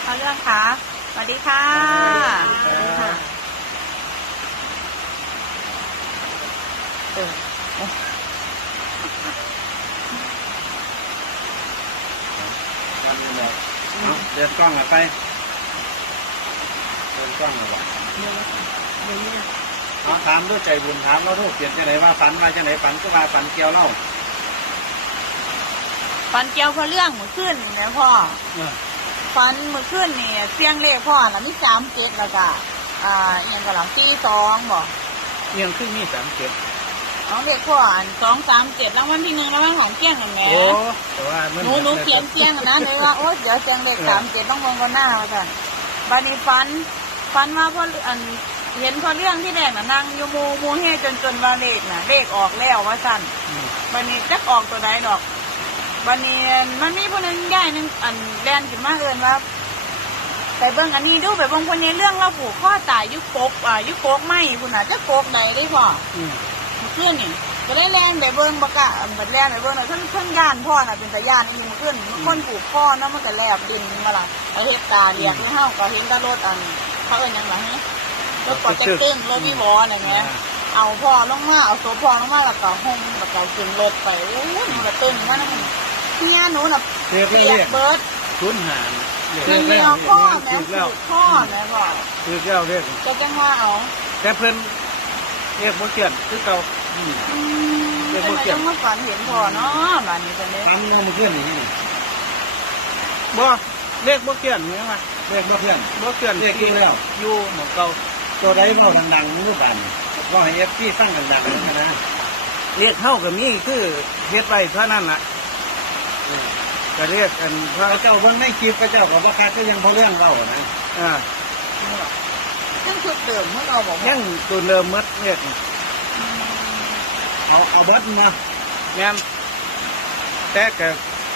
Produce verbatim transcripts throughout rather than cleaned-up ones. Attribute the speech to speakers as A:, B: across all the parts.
A: พ่อเรื่องค่ะสวัสดีค่ะเออ
B: เดินกล้องอะไปเดินกล้องอะวะเอาถามด้วยใจบุญถามเราทุกเปลี่ยนจะไหนว่าฝันว่าจะไหนฝันก็ว่าฝันเกี่ยวเล่า
A: ฟันเกี่ยวพ่อเรื่องมือขึ้นนี่นะพ่อฟันมือขึ้นนี่เสียงเลขพ่อแล้วมีสามเจ็ดแล้วก็อ่าอย่างกระหล่ำตีสองบอก
B: เอียงขึ้นมีสามเจ็ด
A: น้องเด็กพ่อสองสามเจ็ดรางวัลที่หนึ่งรางวัลของเกี้ยงกันแหม
B: โอ้แต่ว่ามัน
A: หนูหนูเขียนเกี้ยงนะเลยว่าโอ๊ยเดี๋ยวเสียงเลขสามเจ็ดต้องมองกันหน้ามาก่อนบันนี้ฟันฟันว่าพ่ออันเห็นพ่อเรื่องที่แรกน่ะนั่งอยู่มูมูเฮจนจนว่าเลขน่ะเลขออกแล้วว่าสั่นบันนี้จักออกตัวใดดอกบันนี้มันมีผู้นึงย่ายนึงอันแลนขึ้นมาเอินว่าไปเบิ่งอันนี้ดูไปเบิ่งคนในเรื่องเราผูกข้อตายยุกกอ่ายุกกไม่คุณน่ะจะกกใดได้พ่อเพื่อนนี่ก็ได้แลนไปเบิ่งบกะบัดแลนไปเบิ่งน่ะท่านท่านย่านพ่อน่ะเป็นตาย่านอีมันขึ้นคนผูกข้อเนาะมันก็แลบดินมาละไอเฮ็ดตาเรียกให้เฮาก็เห็นตารถอันเขาเอิ้นหยังล่ะฮะรถปอดแจ็คตึ้งรถพี่บอน่ะแหมเอาพ่อลงมาเอาตัวพ่อลงมาแล้วก็ห่มแล้วก็ขึ้นรถไปโอ้ยมันก็ตึ้งมันมันเฮียหนูน่ะเปียกเบิด
B: ชุนหาน
A: มันมีเอาข้อแม่ผูกข้อแม่พ่อ
B: คือเจ้าเรียก
A: จะจังว่าเอา
B: แต่เพิ่นเรียกบ่เกี่ยนคือเก่า
A: อืมจะมาจังมาฝันเห็นพ่อเนาะบ้านนี้จังได๋
B: ทำเงินมันขึ้นอย่างนี้นี่บ่เรียกบ่เกี่ยนไงวะเรียกบ่เกี่ยนบ่เกี่ยนเรียกอยู่แล้วอยู่หมู่เก่าตัวใดเว้าดังๆมื้อบ้านว่าให้ เอฟ ซี ฟังดังๆนะเรียกเฮาก็มีคือเฮ็ดไว้เท่านั้นล่ะก็เรียกกันพระเจ้าเบิ่งในคลิปพระเจ้าก็บ่คักก็ยังบ่เรื่องเว้านะอ่า
A: ยังชุดเดิมเมื่อเราบอก
B: ยังตัวเดิมหมดเรียกเอาเอาเบิดมาแม่นแต่ก็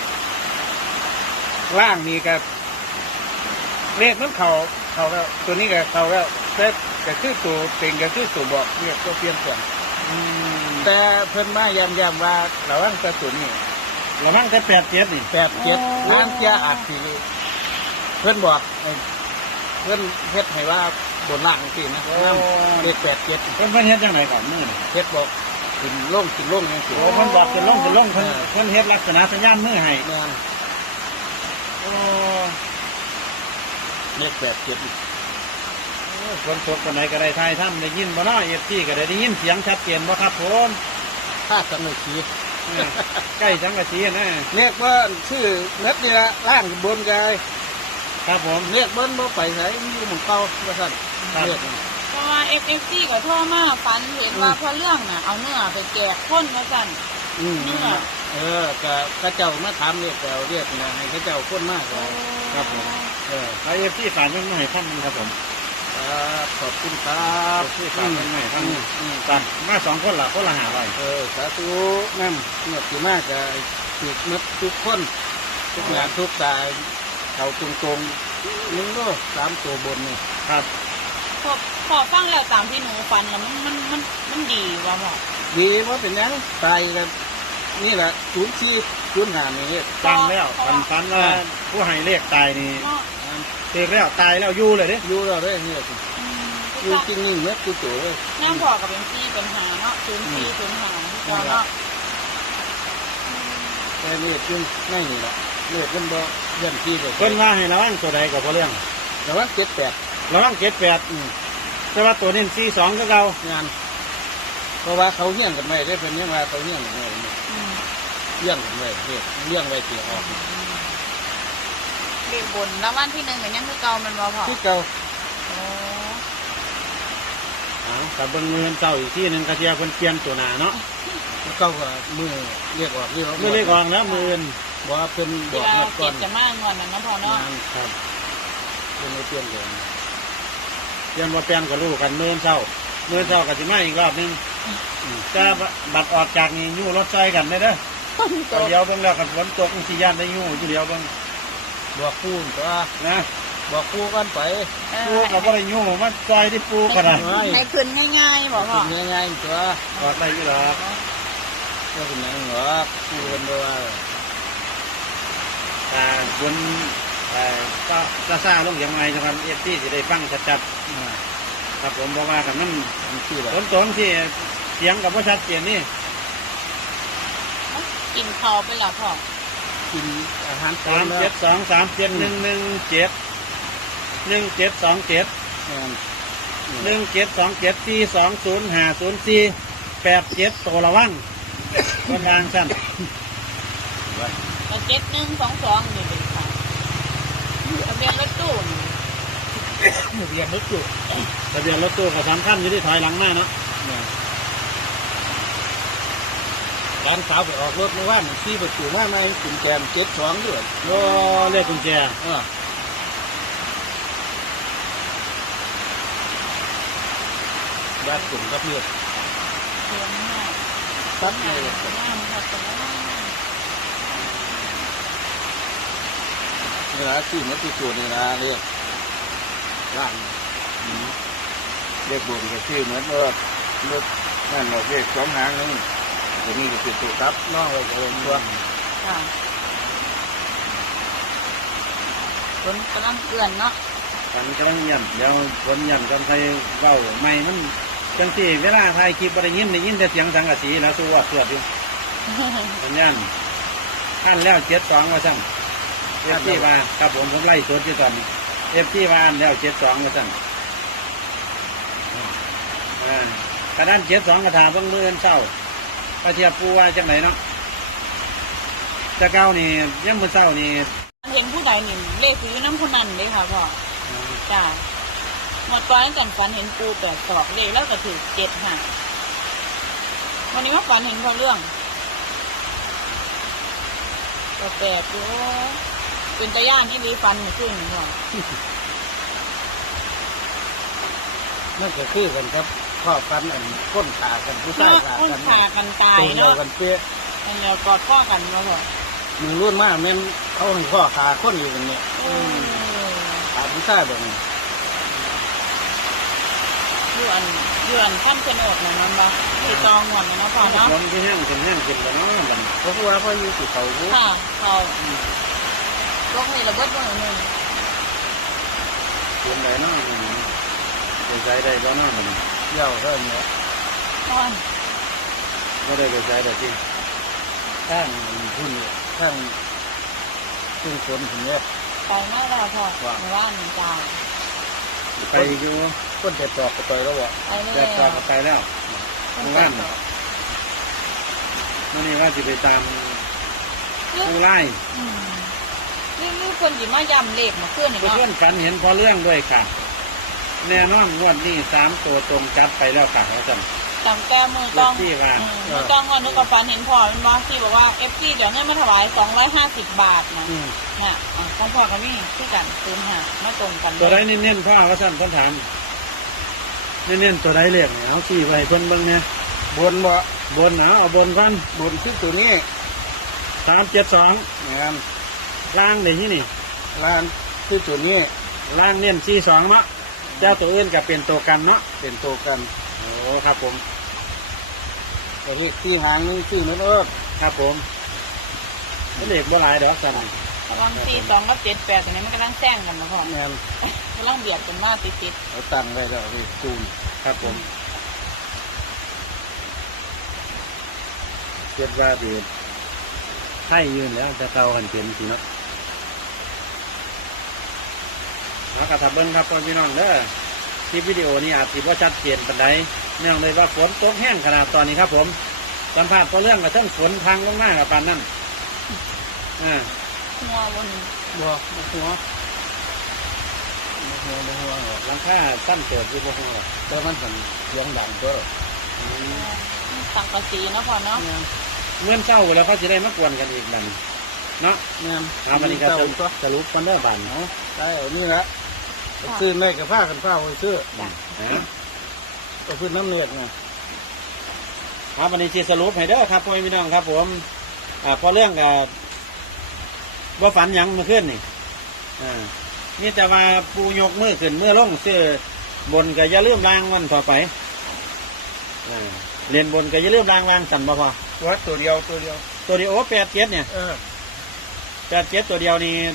B: ล่างนี่ก็เรียกมันเข้าเข้าแล้วตัวนี้ก็เข้าแล้วแต่ก็คือตัวเต็งก็คือตัวบอกเรียกตัวเปลี่ยนส่วนแต่เพิ่นมาย้ำๆว่าระวังแต่ตัวนี้ระวังแต่แปดเจ็ดนี่แปดเจ็ดน้ำเจ้าอาจสิเพิ่นบอกเพิ่นเฮ็ดให้ว่าบนล่างสินะน้ำเลขแปดเจ็ดเพิ่นเพิ่นเฮ็ดจังไดก่อนมื้อเฮ็ดบอกขึ้นลงขึ้นลงจังซี่โอ้เพิ่นบอกขึ้นลงขึ้นลงเพิ่นเพิ่นเฮ็ดลักษณะสัญญาณมือให้แม่นโอ้เลขแปดเจ็ดคนตกคนไหนก็ได้ทายถ้ำได้ยินบ่เนาะเอฟซีก็ได้ได้ยินเสียงชัดเจนบ่ครับผมถ้าสังเกตใกล้สังเกตนะเรียกว่าชื่อเน็ตนี่ละล่างบนกายครับผมเรียกเบิ้ลบ่ไปไหนมันอยู่หมุนเก่าว่าสั่นเรียก
A: เพราะว่า เอฟ เอฟ ซี ก็โทรมาฝันเห็นว่าพอเรื่องน่ะเอาเนื้อไปแจกคนว่าสั่นเนื้อ
B: เออก็กระเจ้ามาถามเรียกแต่เรียกนะให้กระเจ้าคนมากเลยครับผมเออไอเอฟซีฝากเงินมาให้ท่านครับผมขอบคุณครับที่ฝากเงินมาให้ท่านตัดมาสองคนละคนละห้าร้อยเออสาธุนั่นเมื่อกี่มากจะถูกมัดทุกคนทุกงานทุกตายเขาตรงๆนึงก็สามตัวบนนี่ครับ
A: พอพอฟังแล้วตามที่หนูฝันแล้วมันมันมันมันดีว่าหมอ
B: ดีว่าเป็นยังตายกันนี่แหละศูนย์สี่ศูนย์ห้านี่ตั้งแล้วฝันฝันว่าผู้ให้เลขตายนี่เตะแล้วตายแล้วอยู่เลยเด้อยู่แล้วเด้นี่สิอยู่จริงนี่เมื่อตัวตัวเลย
A: น้ำพอกับเป็นสี่เป็นหาเนาะศูนย์สี่ศูนย์ห้าที่เนาะ
B: แต่นี่จึงไม่นี่แหละเลือดมันบ่เรื่องที่เลยเพิ่นว่าให้ระวังตัวใดกับบ่เรื่องระวังเจ็ดแปดระวังเจ็ดแปดแต่ว่าตัวนี้สี่สองก็เก่างานเพราะว่าเขาเฮี้ยงกันไว้ได้เป็นยังไงเขาเฮี้ยงกันไว้เฮี้ยงกันไว้เรียกเลี้ยงไว้เกี่ยวออก
A: เรียกบนแล้ววันที่หนึ่งกันยังคือเก่ามันบ่พอ
B: ที่เก่าอ๋อแต่เบิ่งเงินเก่าอีกที่หนึ่งกระเทียมเพิ่นเปลี่ยนตัวหนาเนาะเก่ากับมือเรียกออกเรียกไม่เรียกออกแล้วมืออื่นบอกว่าเป็นบอกเงินก่อน
A: จะมากเงินนั้นนะพอเนาะ
B: ครับเป็นไม่เปลี่ยนเลยเปลี่ยนว่าเปลี่ยนกับลูกกันเมื่อเช้าเมื่อเช้ากับสิมาอีกรอบนึงจะบัดออกจากนี่ยู่รถไฟกันได้เด้อเดี๋ยวเบิ่งแล้วกันฝนตกสิย่านได้ยู่อยู่เดียวเบิ่งบอกปูนตัวนะบอกปูกันไปปูกับว่าได้ยู่มันซอยที่ปูกันนะ
A: ให้ขึ้นง่ายๆบอกว่า
B: ขึ้นง่ายๆตัวออกได้ยี่หรอก็เป็นอย่างหรอปูกันด้วยแต่บน
C: เอ่อก็ซาซาลงอย่างไรนะครับเอฟซีจะได้ฟังชัดๆครับผมบอกว่ากับนั่น
B: มันชื่ออะไร
C: ต้นตนที่เสียงกับว่าชัดเจนนี่
A: กินข้าวไปแล้วพ่อ
B: กินอาหาร
C: สามเจ็ดสองสามเจ็ดหนึ่งหนึ่งเจ็ดหนึ่งเจ็ดสองเจ็ดหนึ่งเจ็ดสองเจ็ดสี่สองศูนย์ห้าศูนย์สี่แปดเจ็ดตัวละวันคนวางสั้น
A: แล้วเจ็ดหนึ่งสองสองนี่เป็นค่ะทะเบียนรถตู้นี่
B: เรียนนึกอยู่
C: ทะเบียนรถตู้กับสามขั้นอยู่ที่ถอยหลังหน้าเนาะ
B: การสาวไปออกรถเมื่อวานซี่ประตูมาไหมกุญแจเจ็ดสองด้วย
C: โอ้เลขกุญแจ
B: อ่าบ้านกลุ่มกับเลือด
A: เพียงมาก
B: ตัด
A: งา
B: เล
A: ม
B: ย
A: งามค่ะแต่ว่า
B: นี่นะที่มันที่ตัวนี่นะเรียกร่างเรียกบุญกับชื่อเหมือนว่ารถนั่นเราเรียกสองหางนึงตัวนี้ก็ติดตัวครับน้องเลยก็เลยตัว
A: ค่ะคนกำลังเกลื่อนเนาะ
C: ฝันกำลังย่ำเดี๋ยวฝนย่ำกำไทยเบ้าไม่มันจังที่เวลาถ่ายคลิปบริยินได้ยินแต่เสียงสังกะสีแล้วสู้ว่าเสือดอยู่สัญญาณขั้นแล้วเจ็ดสองว่าสั่งเอฟซีว่าครับผมผมไล่สดอยู่ตอนนี้เอฟซีว่าอันแล้วเจ็ดสองว่าสั่งอ่ากระด้านเจ็ดสองกระถาเพิ่งมือเศร้าพระเทียบปูว่าจังไหนเนาะจะเก้านี่ยังมือเศร้านี่
A: เห็นผู้ใดนี่เลขซื้อน้ำคนนั้นเลยค่ะพ่อจ้าหมดตอนกันฝันเห็นปูแปดศอกเลขแล้วก็ถือเจ็ดห้าวันนี้ว่าฝันเห็นเขาเรื่องก็แปดอยู่เป็นตะย่านที่ดีฟันอยู่ขึ้นหนึ่งพ่อ
B: นั่นก็คือกันครับข้อกันอันก้นขากันผู้ชายขา
A: คน
B: กัน
A: ขากันตาย
B: เนาะ
A: เนาะ
B: กันเปี้ย
A: มันเดียวกอดข้อกันมาพ่อ
B: มึงรุ่นมากแม่นเขาหนึ่งข้อขาคนอยู่กันเนี่ย
A: เออ
B: ขาผู้ชายแบบนี้
A: ยื่อันยื่อันข้ามชนดนะนั่นบ่ที่ตองหวนนะเนาะพ่อเนาะ
C: ลมที่แห้งเป็นแห้งเป็นแล้วเนาะบัด
B: เพราะว่าเขาอยู่ที่เขารู้
A: ค่ะเขาลกนี่ระเบิดมือหนึ่ง
C: เป็นไรเนาะไปใช้ได้บ่เนาะมัน
B: เที่ยวเท่านี้
A: นอน
C: ก็ได้ไปใช้ได้จริง
B: ข้างทุ่นเนี่ยข้างซึ่งคนถึงเนี่ย
A: ไปมาแล้วพ่อในบ้านหนึ่งจ้า
C: ไปอยู่
B: คนจะตอกไปต่อยแล้ววะ
A: ไปเลย
C: แต่กลับไปแล้วเมื่อวานมื่อนี้ว่าจะไปตามผู้ไล่
A: อืมนี่นี่คนหยิบมาย่ำเล็กมาขึ้นอีก
C: เพื่อ
A: เนาะ
C: นฝันเห็นพอเรื่องด้วยค่ะ แน่นอนงวดนี้สามตัวตรงจัดไปแล้วค่ะเขาจำ
A: จำแก้มือต้อง
C: เอฟซีว่า
A: อืมมือต้องก่อนนึกกับฟันเห็นพ่อเป็นบอสที่บอกว่าเอฟซีเดี๋ยวเงินมาถวายสองร้อยห้าสิบบาทนะ
C: อืม
A: น่ะอ่ะของพ่อกับนี่ที่กันคืนหาไม่ตรงกัน
C: ตัวใดเน้นๆพ่อเขาสั่นคนถามเน้นๆตัวใดเรียกเนี่ยเอาสี่ไว้เพิ่นเบิ่งเนี่ย
B: บนบ่
C: บนเอาเอาบนก่อน
B: บนคือตัวนี้
C: สามเจ็ดสอง
B: งาน
C: ล่างในที่นี่
B: ร้านคือตัวนี้
C: ล่างเน้นสี่สองเนาะเจ้าตัวอื่นกับเป็นตัวกันเนาะ
B: เป็นตัวกัน
C: โอ้ครับผม
B: แต่เลขที่หางนึงชื่อนั้นเออ
C: ครับผมก็เด็กบ่หลายเด้อสั่น
A: กำลังสี่สองกับเจ็ดแปดอย่างนี้มันกำลังแซงกันนะพ่อง
B: าน
A: กำลังเบียดกันมาติดติด
B: เอาตังไว้แล้วเลขตูน
C: ครับผมเจ็ดว่าดีให้ยืนแล้วจะเตาหันเป็นสิเนาะมากระทับเบิ้งครับพ่อพี่น้องเด้อคลิปวิดีโอนี้อาจสิว่าชัดเจนปานใดเนื่องเลยว่าฝนตกแห้งขนาดตอนนี้ครับผมตอนผ่านตัวเรื่องกับเส้นฝนพังลงมากับปานนั่นอ่า
A: ๆหัวบน
B: บ่บ่หัวบ่หัวบ่หัวหรอก
C: หลังคาสั้นเติบอยู่บ่ฮู้หรอก
B: แต่มันเป็นเสียงดังเด้อ
A: สังกะสีเนาะพ่อเนาะ
B: งาน
C: เมื่อเช้าแล้วเขาจะได้มากวนกันอีกบัดนเนาะ
B: งาน
C: เอาบันนี้ก็
B: เจ้า
C: สรุป
B: ตัว
C: สรุปกันเด้อบัน
B: เนาะได้เอานี่ละซื้อแม่กับผ้ากันผ้าไว้ซื้อ
A: จ้ะ
C: นะ
B: เอาขึ้นน้ำเน็ตไง
C: ครับบันนี้สิสรุปให้เด้อครับพ่อแม่พี่น้องครับ ผมอ่าพอเรื่องกับว่าฝันหยังเมื่อคืนนี่อ่านี่แต่ว่าปูยกมือขึ้นเมื่อลงเสื้อบนก็อย่าลืมล้างมันต่อไปอ่าเรียนบนก็อย่าลืมล้างล้างสั่นบ่พอ
B: วัดตัวเดียวตัวเดียว
C: ตัวเดียวโอ้แปดเจ็ดเนี่ย
B: เออ
C: แปดเจ็ดตัวเดียวนี่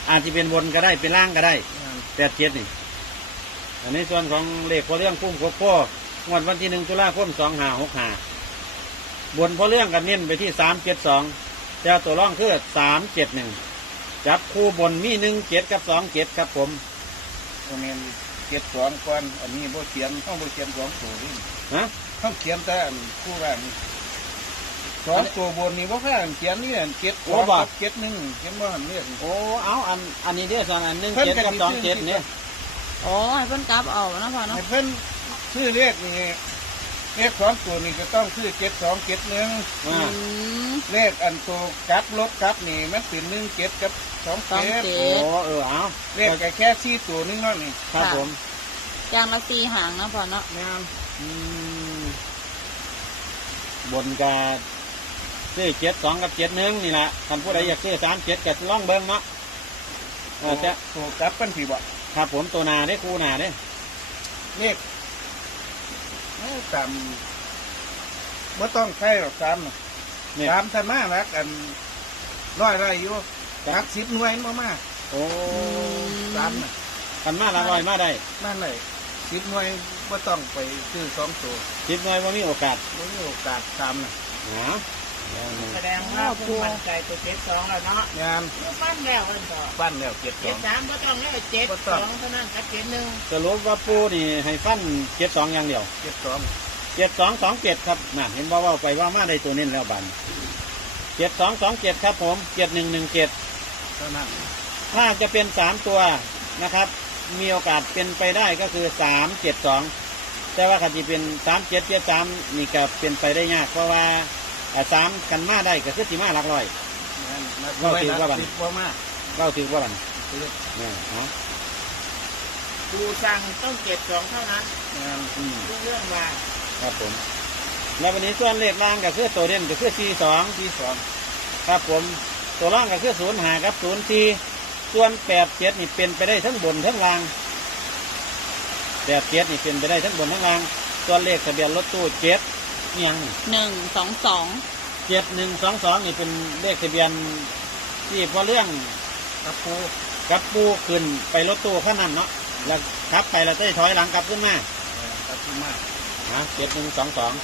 C: อาจจะเป็นบนก็ได้เป็นล่างก็ได้แปดเจ็ดนี่อันนี้ส่วนของเลขพอเรื่องพุ่มโคโค่งวดวันที่หนึ่งตุลาคมสองห้าหกห้าบนพอเรื่องกันเน้นไปที่สามเจ็ดสองแต่ตัวร่องคือสามเจ็ดหนึ่งจับคู่บนมีหนึ่งเจ็ดกับสองเจ็ดครับผม
B: โมเมนเจ็ดสองก่อนอันนี้โบเขียนห้องโบเขียนสองตัวนี่
C: ฮะ
B: ห้องเขียนแต่อันคู่ว่านี่สองตัวบนนี่บ่ค่าเขียนนี่อันเจ็ดสองกับเจ็ดหนึ่งเขียนว่าอันนี้
C: โอ้เอาอันอันนี้เด้อสองอันหนึ่งเจ็ดกับสองเจ็ดเนี่ย
A: โอ้ให้เพิ่นกลับเอานะพ่อเนาะ
B: ให้เพิ่นซื้อเลขนี่เลขสองตัวนี่ก็ต้องซื้อเจ็ดสองเจ็ดหนึ่ง
C: อ่า
A: อืม
B: เลขอันตัวกลับลบกลับนี่มันเป็นหนึ่งเจ็ดกับสอง
A: สอง
B: เจ็ด
A: เจ็
C: โอ้
A: ด
C: เออเอา
B: เลขก็แค่สี่ตัวนึงเนาะนี่
C: ครับผม
A: อย่างละสี่หางนะพ่อเนาะ
B: งาน
C: อืมบนกาซื้อเจ็ดสองกับเจ็ดหนึ่งนี่แหละท่านผู้ใดอยากซื้อสามเจ็ดกับล่องเบิ้งเนาะเออจะ
B: ตัวกลับเป็นผีบ่
C: ครับผมตัวหนาได้อครูหนาได้อ
B: เลขเอ้ยตามไม่ต้องใช้หรอกตามน่ะ
C: เนี่ย
B: ตามธรรมะรักอันร้อยไรอยู่รักสิบหน่วยมามา
C: โอ้
B: ตามน่ะ
C: กันมาละลอยมาได้
B: นั่นเลยสิบหน่วยไม่ต้องไปซื้อสองตัว
C: คิดไว้ว่ามีโอกาส
B: ไม่มีโอกาสตามน่ะ
C: หาแล้วหนึ่ง
D: แสดงว่าคุณมั่นใจตัวเจ็ดสองแล้วเนาะ
B: งาน
D: คือปั้นแล้วอันต่อ
B: ปั้นแล้วเจ็ดส
D: เจ็
B: อ
D: ด
B: ง
D: สามก็ต้องแล้วเจ็ด
B: บ่
D: ส
B: ต้
D: อ
B: อง
D: งเท่านั้นกับเจ็ดหนึ่ง
C: สรุปว่าปูนี่ให้ฟันเจ็ดสองอย่างเดียว
B: เจ็ดสอง
C: เจ็ดสองสองเจ็ดครับน่ะเห็นบ่ว่าไปว่ามาได้ตัวเน้นแล้วบันเจ็ดสองสองเจ็ดครับผมเจ็ดหนึ่งหนึ่งเจ็ด
B: เท่านั้น
C: ถ้าจะเป็นสามตัวนะครับ มีโอกาสเป็นไปได้ก็คือสามเจ็ดสองแต่ว่าขันที่เป็นสามเจ็ดเจ็ดสามนี่ก็เป็นไปได้ยากเพราะว่าอ่าสามกันมาได้ก็คือสีมาหลักร้อย
B: งานนับ
C: ว่าถือว่าบัด
B: สิบว่ามา
C: เล่าถือว่าบัน
B: ซื้อ
C: เนี่ยเนาะ
D: ครูสั่งต้องเจ็ดสองเท่านั้น
B: งาน
C: อืม
D: รู้เรื่องมา
C: ครับผม แล้ววันนี้ส่วนเลขล่างก็คือตัวเด่นก็คือสี่สอง
B: ที่สอง
C: ครับผมตัวล่างก็คือศูนย์หาครับศูนย์สี่ส่วนแปดเจ็ดนี่เป็นไปได้ทั้งบนทั้งล่างแปดเจ็ดนี่เป็นไปได้ทั้งบนทั้งล่างส่วนเลขทะเบียนรถตู้เจ็ดเอียง
A: หนึ่งสองสอง
C: เจ็ดหนึ่งสองสองนี่เป็นเลขทะเบียนที่พอเรื่อง
B: กระปู
C: กับปูขึ้นไปรถตู้ขั้นนั้นเนาะแล้วขับไปแล้วจะถอยหลังกลับขึ้นมา
B: เอ่อกระปูมา
C: ฮะเจ็ดหนึ่งสองสอง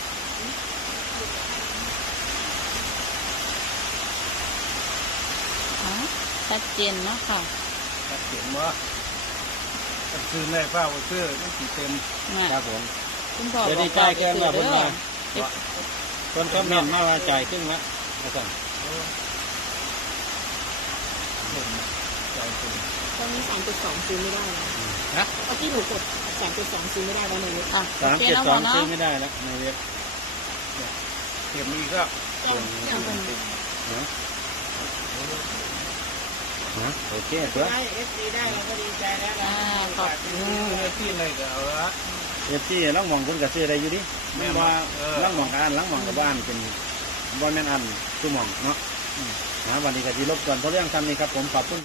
A: อ๋อชัดเจนเนาะค่ะ
B: กระเขียนว่าซื้อในเฝ้าซื้อมันสีเต็ม
A: น่ะ
C: ครับผม
A: คุณพ่อ
C: เดี๋ยว
A: บอ
C: นี้
A: ก
C: จ่ายเกินว่า
A: เด้
C: เพิ่น
A: อ
C: ว่าคนคอมเมนต์มาว่าจ่ายครึ่งละนะครั
B: ใจเต็ม
E: ตอนนี้สามจุดสองซื้อไม่ได้แล้ว
B: นะ
E: เมื่อกี้หนูกดสามจุดสองซื้อไม่ได้แล้วในเว็บ
A: อ่ะ
C: สาม
A: โอเค
C: เจ็ด
A: นะ
C: ส
A: พ่
C: อ
A: อง เนาะ
C: ซื้อไม่ได้แล้วในเว็บ
B: เต็มอีกก็
E: อย่างเป็น
C: นะนะโอเคเพื่อ
D: ได้เอฟซีได้เราก็ดีใจแล้ว
A: อ่า
D: นะ
A: ขอบคุณ
B: ซื้อที่ไหนก็เอาละ
C: เอฟซีล่องมองคุณกับซื้อได้อยู่ดิ
B: แม่
C: ไม่
B: นบ่
C: ว่า
B: เออ
C: ล่องมองกับอันล่องมองกับบ้านเป็นบอลแมนอันตู้มองเนาะนะวันนี้ก็ที่รบกวนเพราะเรื่องทำนี้ครับผมขอบคุณ